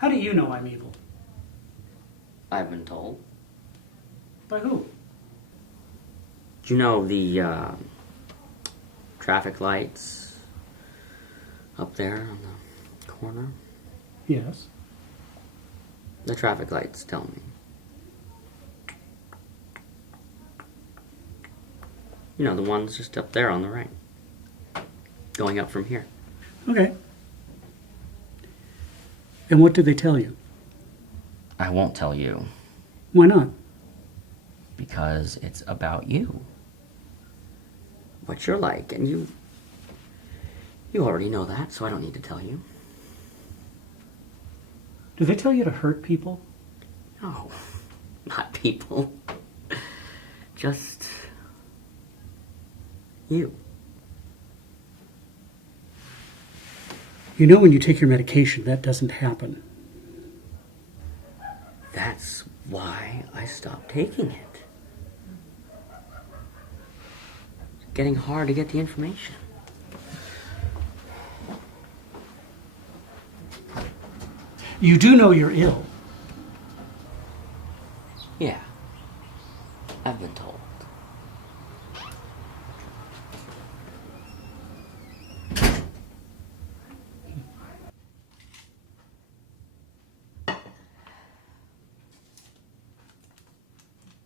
How do you know I'm evil? I've been told. By who? Do you know the traffic lights up there on the corner? Yes. The traffic lights tell me. You know, the ones just up there on the right. Going up from here. Okay. And what did they tell you? I won't tell you. Why not? Because it's about you. What you're like, and you already know that, so I don't need to tell you. Do they tell you to hurt people? No, not people. Just you. You know when you take your medication, that doesn't happen. That's why I stopped taking it. It's getting hard to get the information. You do know you're ill. Yeah, I've been told.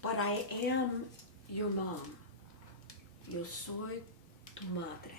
But I am your mom. Yo soy tu madre.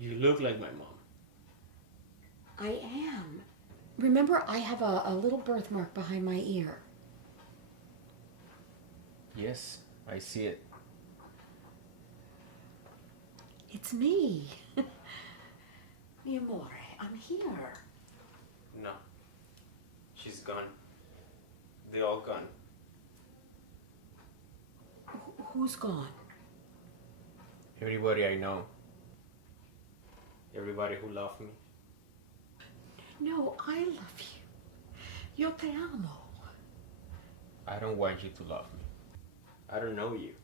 You look like my mom. I am. Remember, I have a little birthmark behind my ear. Yes, I see it. It's me. Mi amore, I'm here. No. She's gone. They all gone. Who's gone? Everybody I know. Everybody who loved me. No, I love you. Yo te amo. I don't want you to love me. I don't know you.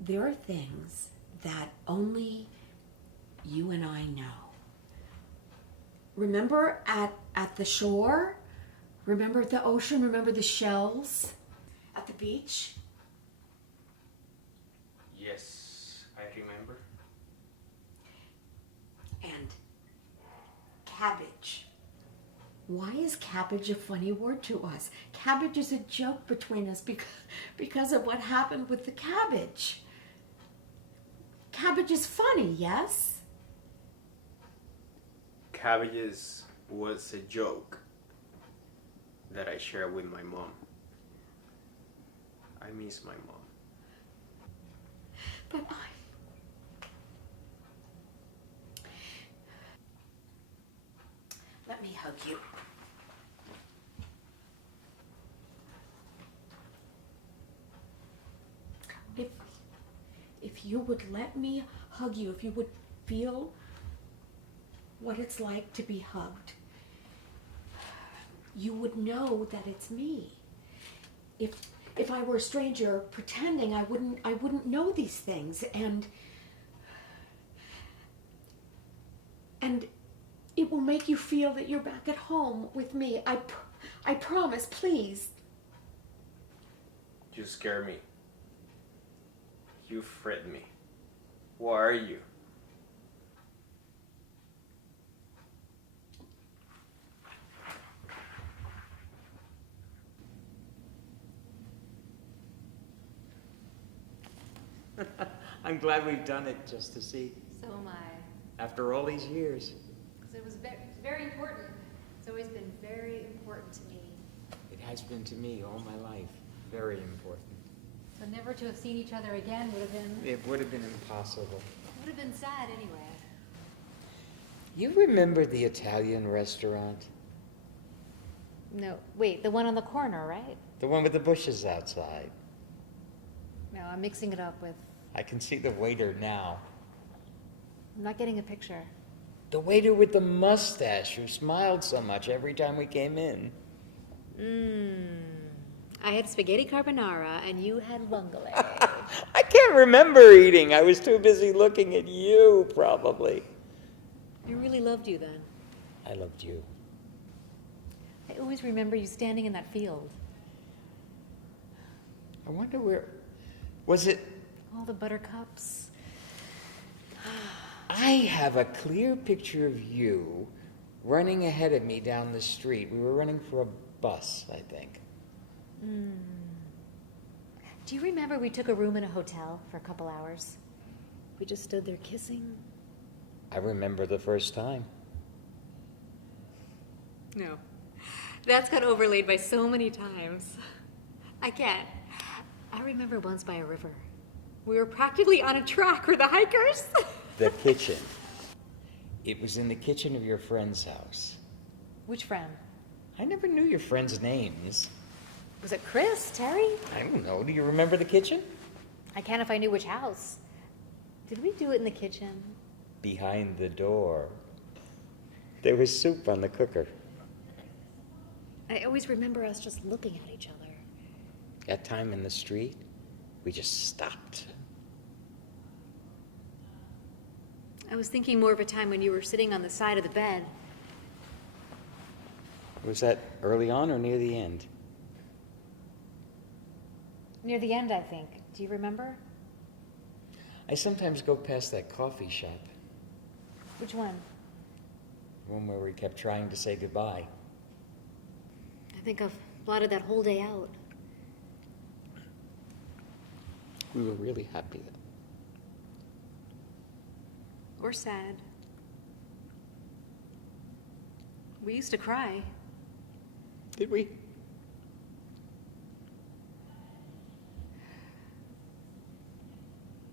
There are things that only you and I know. Remember at the shore? Remember at the ocean? Remember the shells? At the beach? Yes, I remember. And cabbage. Why is cabbage a funny word to us? Cabbage is a joke between us because of what happened with the cabbage. Cabbage is funny, yes? Cabbages was a joke that I shared with my mom. I miss my mom. But let me hug you. If you would let me hug you, if you would feel what it's like to be hugged, you would know that it's me. If I were a stranger pretending, I wouldn't know these things, and it will make you feel that you're back at home with me. I promise, please. You scare me. You fret me. Who are you? I'm glad we've done it just to see. So am I. After all these years. Because it was very important. It's always been very important to me. It has been to me all my life. Very important. So never to have seen each other again would have been... It would have been impossible. It would have been sad anyway. You remember the Italian restaurant? No, wait, the one on the corner, right? The one with the bushes outside. No, I'm mixing it up with... I can see the waiter now. I'm not getting a picture. The waiter with the mustache who smiled so much every time we came in. I had spaghetti carbonara and you had vongole. I can't remember eating. I was too busy looking at you, probably. I really loved you then. I loved you. I always remember you standing in that field. I wonder where... Was it... All the buttercups. I have a clear picture of you running ahead of me down the street. We were running for a bus, I think. Do you remember we took a room in a hotel for a couple hours? We just stood there kissing. I remember the first time. No. That's got overlaid by so many times. I can't. I remember once by a river. We were practically on a track with the hikers. The kitchen. It was in the kitchen of your friend's house. Which friend? I never knew your friends' names. Was it Chris? Terry? I don't know. Do you remember the kitchen? I can't if I knew which house. Did we do it in the kitchen? Behind the door. There was soup on the cooker. I always remember us just looking at each other. That time in the street, we just stopped. I was thinking more of a time when you were sitting on the side of the bed. Was that early on or near the end? Near the end, I think. Do you remember? I sometimes go past that coffee shop, Which one? the one where we kept trying to say goodbye. I think I've blotted that whole day out. We were really happy then. Or sad. We used to cry. Did we?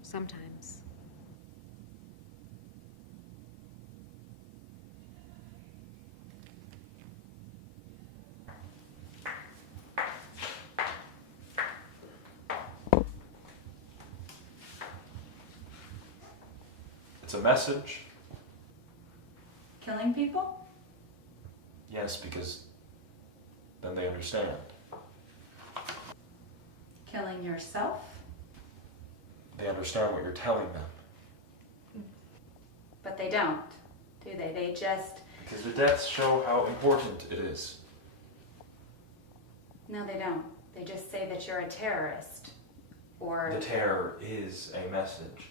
Sometimes. It's a message. Killing people? Yes, because then they understand. Killing yourself? They understand what you're telling them. But they don't, do they? They just... Because the deaths show how important it is. No, they don't. They just say that you're a terrorist. Or... The terror is a message.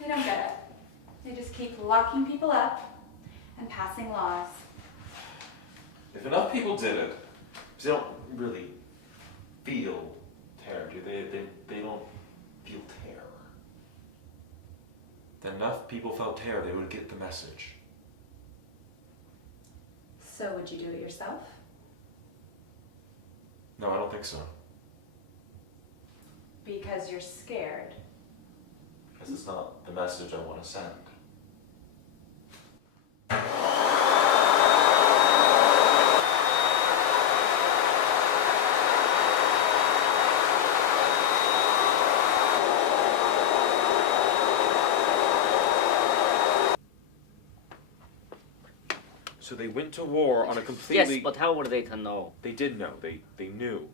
They don't get it. They just keep locking people up and passing laws. If enough people did it, 'cause they don't really feel terror, do they? They don't feel terror. Then enough people felt terror, they would get the message. So would you do it yourself? No, I don't think so. Because you're scared. Because it's not the message I want to send. So they went to war on a completely... Yes, but how were they to know? They did know. They knew.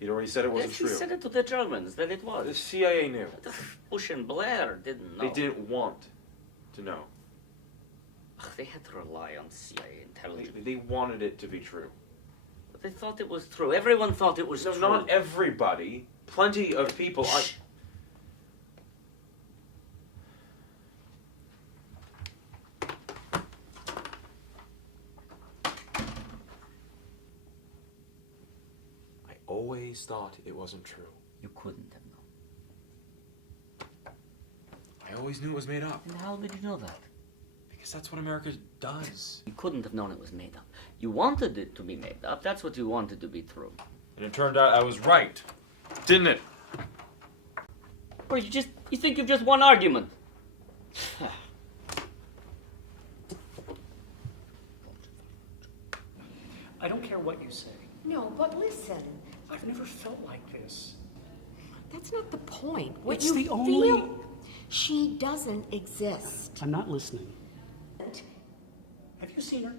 He'd already said it wasn't He true. said it to the Germans that it The was. CIA knew. Bush and Blair didn't know. They didn't want to know. Ugh, they had to rely on CIA intelligence. They wanted it to be true. But they thought it was true. Everyone thought it was No, true. not everybody. Plenty of people. Shh. I always thought it wasn't true. You couldn't have known. I always knew it was made up. And how did you know that? Because that's what America does. You couldn't have known it was made up. You wanted it to be made up. That's what you wanted to be true. And it turned out I was right. Didn't it? Or you think you've just won argument. I don't care what you say. No, but listen, I've never felt like this. that's not the point. What It's you the only- feel, she doesn't exist. I'm not listening. And Have you seen her?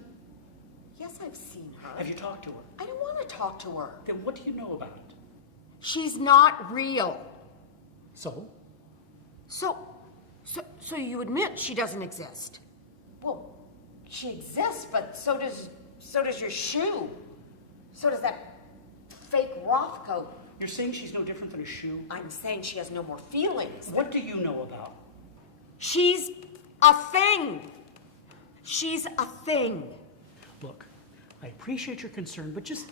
Yes, I've seen her. Have you talked to her? I don't want to talk to her. Then what do you know about it? She's not real. So? So you admit she doesn't exist? Well, she exists, but so does your shoe. So does that fake Roth coat. You're saying she's no different than a shoe? I'm saying she has no more feelings. What do you know about? She's a thing. She's a thing. Look, I appreciate your concern, but just...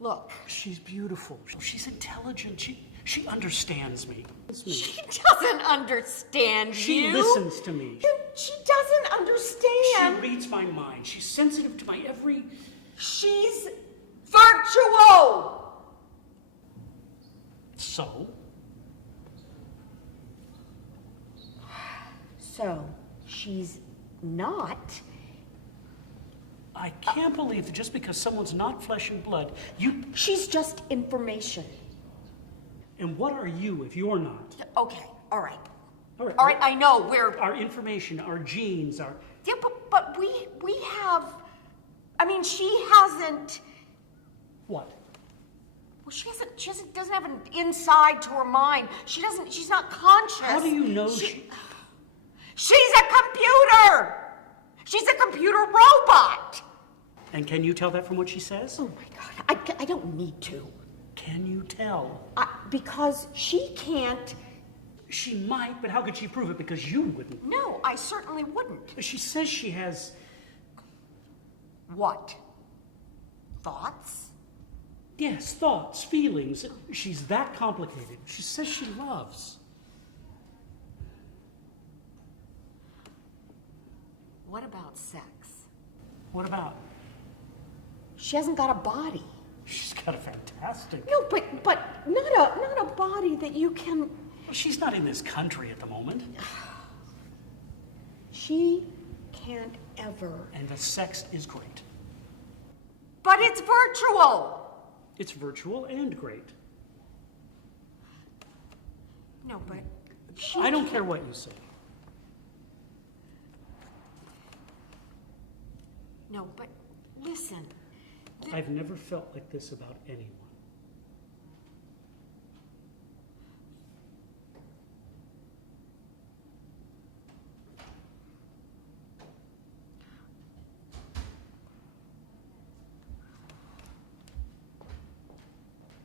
Look. She's beautiful. She's intelligent. She understands me. She doesn't understand She you. listens to me. She doesn't She understand. reads my mind. She's sensitive to my every... She's virtual. So? So, she's not. I can't believe that just because someone's not flesh and blood, you... She's just information. And what are you if you're not? Okay, all right. All right. All right, I know we're... Our information, our genes, our... Yeah, but we have... I mean, she hasn't... What? Well, she doesn't have an inside to her mind. She's not conscious. How do you know she... She's a computer! She's a computer robot! And can you tell that from what she says? Oh my God, I don't need to. Can you tell? Because she can't... She might, but how could she prove it? Because you wouldn't. No, I certainly wouldn't. She says she has... What? Thoughts? Yes, thoughts, feelings. She's that complicated. She says she loves. What about sex? What about? She hasn't got a body. She's got a fantastic... No, but not a body that you can... Well, she's not in this country at the moment. She can't ever... And the sex is great. But it's virtual! It's virtual and great. No, but... I don't care what you say. No, but listen. I've never felt like this about anyone.